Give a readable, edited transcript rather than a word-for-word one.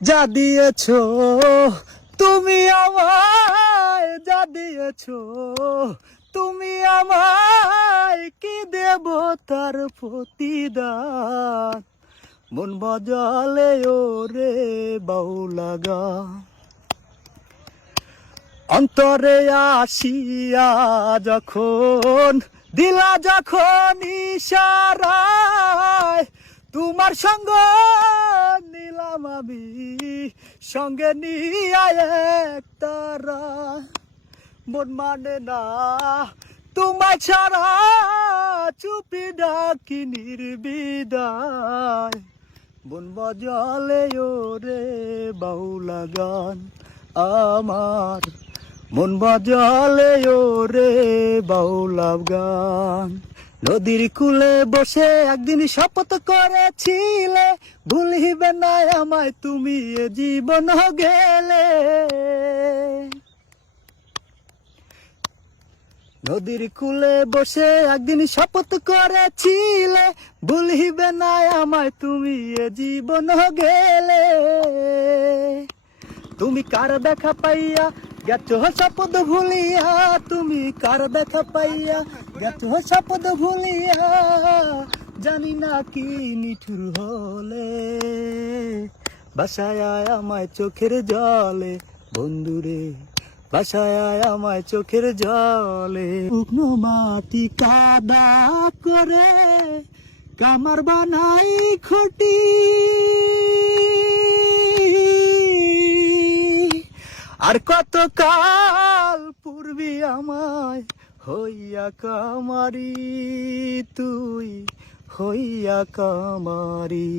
যা দিয়েছো তুমি আমায়, যা দিয়েছো তুমি আমায়, কি দেব তার প্রতিদান। মন বাজালে ওরে বাউলাগা, অন্তরে আসিয়া যখন দিলা যখন ইশারায়, তোমার সঙ্গ নিলাম আমি, সঙ্গে নিয়ে এক তারা। মন মানে না তোমায় ছাড়া, চুপি ডাকি নির্বিদায়। মন বাজালে ওরে বাউলা গান আমার, মন বাজালে ওরে বাউলা গান। নদীর কূলে বসে একদিন শপথ করেছিলে, ভুলিবে না আমায় তুমি এ জীবন গেলে। নদীর কূলে বসে একদিন শপথ করেছিলে, ভুলিবে না আমায় তুমি এ জীবন গেলে। তুমি কার দেখা পাইয়া গেছো শপথ ভুলিয়া, তুমি কার দেখা পাইয়া গেছো শপথ ভুলিয়া, জানি না কি নিঠুর হলে। বাসায় আয় আমায় চোখের জলে বন্ধুরে, বাসায় আয় আমায় চোখের জলে। শুকনো মাটি কাদা করে কামার বানাই খুঁটি, আর কত কাল পূর্বী আমায় হইয়া কামারি, তুই হইয়া কামারি।